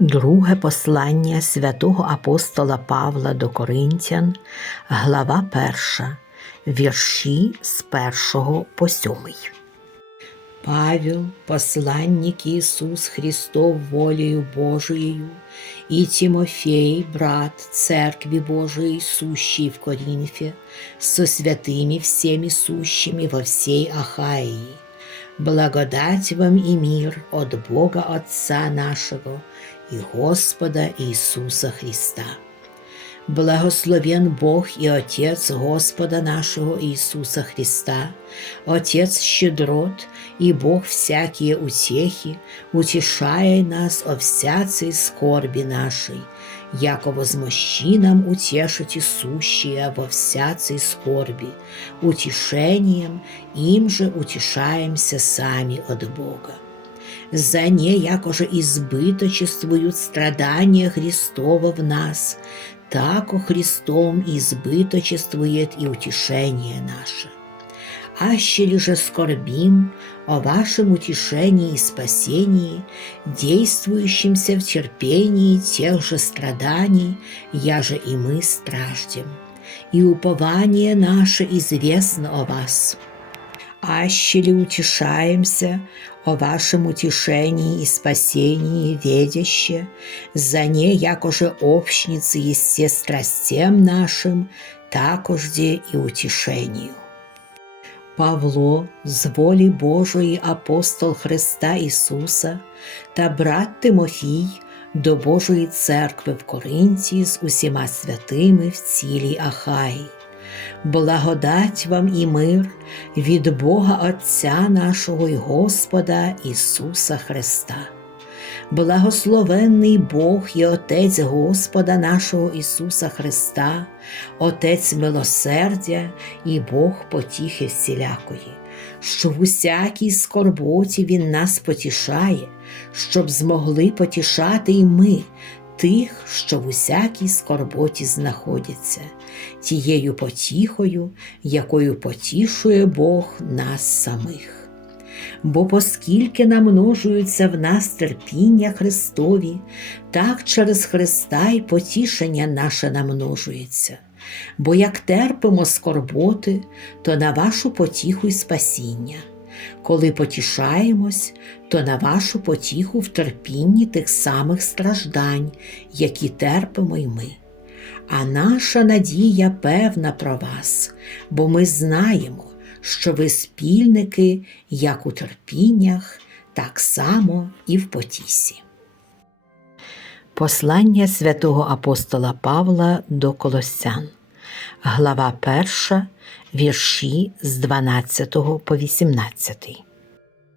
Друге послання святого апостола Павла до Коринтян, глава перша, вірші з першого по сьомий. Павел, посланник Ісус Христов волею Божией, и Тимофей, брат Церкви Божией, сущий в Коринфе, со святыми всеми сущими во всей Ахаии. Благодать вам и мир от Бога Отца нашего и Господа Иисуса Христа. Благословен Бог и Отец Господа нашего Иисуса Христа, Отец щедрот и Бог всякие утехи, утешая нас о всяцей скорби нашей, яко возмощи нам утешите сущие во всяцей скорби, утешением им же утешаемся сами от Бога за не якоже избыточествуют страдания Христова в нас, так о Христом избыточествует и утешение наше. Аще же скорбим о вашем утешении и спасении, действующемся в терпении тех же страданий, я же и мы страждем. И упование наше известно о вас. Аще ли утешаемся о вашем утешении и спасении ведяще, за не якоже общницы естествостям нашим, такожде и утешению. Павло, з волі Божої апостол Христа Ісуса та брат Тимофій до Божої церкви в Коринті з усіма святими в цілій Ахаї. Благодать вам і мир від Бога Отця нашого і Господа Ісуса Христа. Благословенний Бог і Отець Господа нашого Ісуса Христа, Отець милосердя і Бог потіхи всілякої, що в усякій скорботі Він нас потішає, щоб змогли потішати і ми, тих, що в усякій скорботі знаходяться, тією потіхою, якою потішує Бог нас самих. Бо поскільки намножуються в нас терпіння Христові, так через Христа й потішення наше намножується. Бо як терпимо скорботи, то на вашу потіху й спасіння. Коли потішаємось, то на вашу потіху в терпінні тих самих страждань, які терпимо й ми. А наша надія певна про вас, бо ми знаємо, що ви спільники як у терпіннях, так само і в потісі. Послання святого апостола Павла до Колосян, глава 1, вірші з 12 по 18.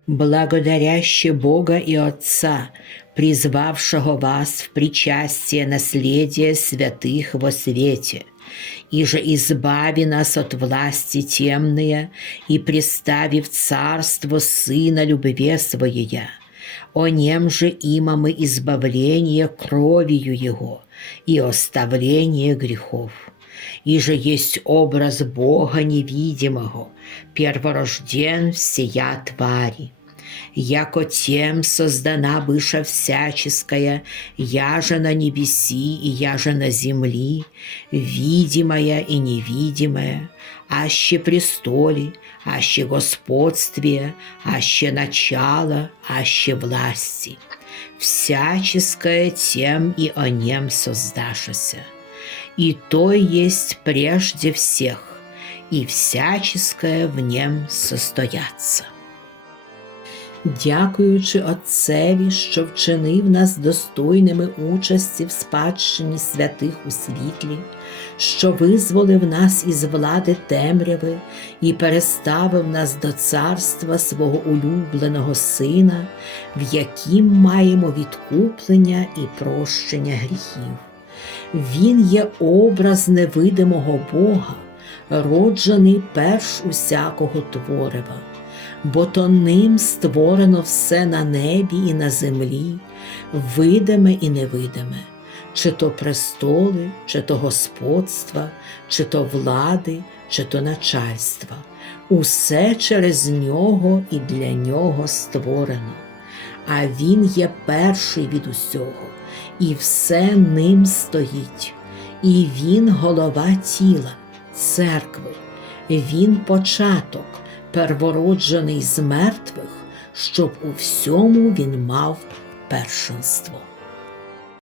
Благодаряще Бога и Отца, призвавшего вас в причастие наследия святых во свете, и же избави нас от власти темные и приставив царство Сына любви Своей, о нем же има мы избавление кровью Его и оставление грехов И же есть образ Бога невидимого, перворожден всея твари. Яко тем создана быша всяческая, я же на небеси и я же на земли, видимая и невидимая, аще престоли, аще господствие, аще начало, аще власти. Всяческое тем и о нем создашася и то есть прежде всех, и всяческое в нем состояться. Дякуючи Отцеві, що вчинив нас достойними участі в спадщині святих у світлі, що визволив нас із влади темряви і переставив нас до царства свого улюбленого Сина, в яким маємо відкуплення і прощення гріхів. Він є образ невидимого Бога, роджений перш усякого творива, бо то ним створено все на небі і на землі, видиме і невидиме, чи то престоли, чи то господства, чи то влади, чи то начальства. Усе через нього і для нього створено. А Він є перший від усього, і все ним стоїть. І Він голова тіла, церкви, Він початок, первороджений з мертвих, щоб у всьому він мав першинство.